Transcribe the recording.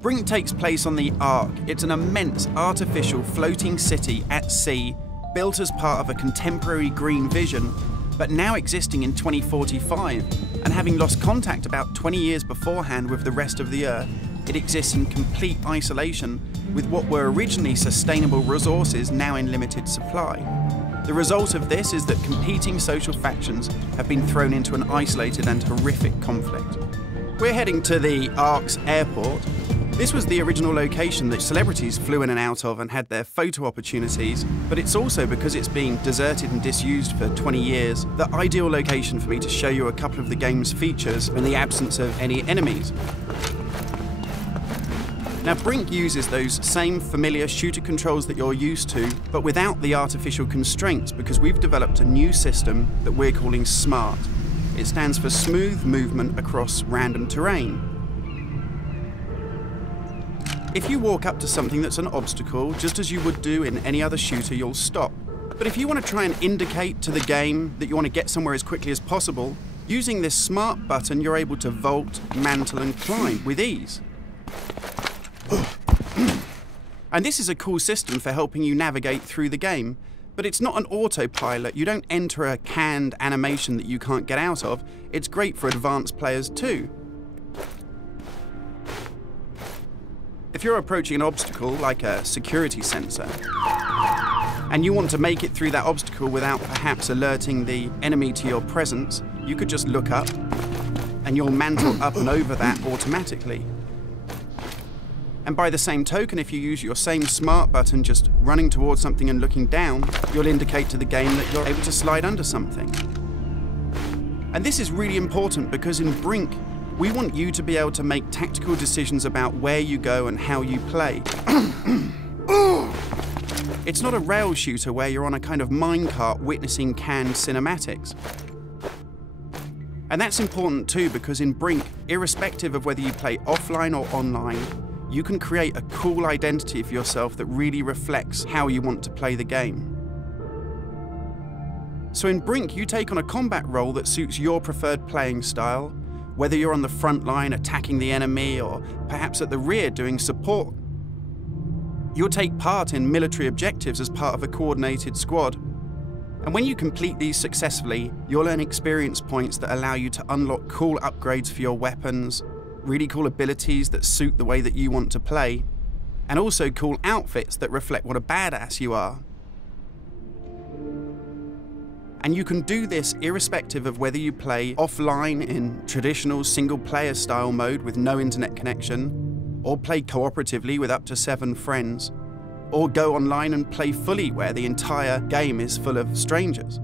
Brink takes place on the Ark. It's an immense artificial floating city at sea, built as part of a contemporary green vision, but now existing in 2045, and having lost contact about 20 years beforehand with the rest of the Earth, it exists in complete isolation, with what were originally sustainable resources now in limited supply. The result of this is that competing social factions have been thrown into an isolated and horrific conflict. We're heading to the Ark's airport. This was the original location that celebrities flew in and out of and had their photo opportunities, but it's also, because it's being deserted and disused for 20 years, the ideal location for me to show you a couple of the game's features in the absence of any enemies. Now, Brink uses those same familiar shooter controls that you're used to, but without the artificial constraints, because we've developed a new system that we're calling SMART. It stands for Smooth Movement Across Random Terrain. If you walk up to something that's an obstacle, just as you would do in any other shooter, you'll stop. But if you want to try and indicate to the game that you want to get somewhere as quickly as possible, using this SMART button, you're able to vault, mantle, and climb with ease. And this is a cool system for helping you navigate through the game, but it's not an autopilot. You don't enter a canned animation that you can't get out of. It's great for advanced players too. If you're approaching an obstacle like a security sensor, and you want to make it through that obstacle without perhaps alerting the enemy to your presence, you could just look up and you'll mantle up and over that automatically. And by the same token, if you use your same SMART button just running towards something and looking down, you'll indicate to the game that you're able to slide under something. And this is really important because in Brink, we want you to be able to make tactical decisions about where you go and how you play. It's not a rail shooter where you're on a kind of minecart witnessing canned cinematics. And that's important too, because in Brink, irrespective of whether you play offline or online, you can create a cool identity for yourself that really reflects how you want to play the game. So in Brink, you take on a combat role that suits your preferred playing style, whether you're on the front line attacking the enemy or perhaps at the rear doing support. You'll take part in military objectives as part of a coordinated squad. And when you complete these successfully, you'll earn experience points that allow you to unlock cool upgrades for your weapons, really cool abilities that suit the way that you want to play, and also cool outfits that reflect what a badass you are. And you can do this irrespective of whether you play offline in traditional single-player style mode with no internet connection, or play cooperatively with up to 7 friends, or go online and play fully where the entire game is full of strangers.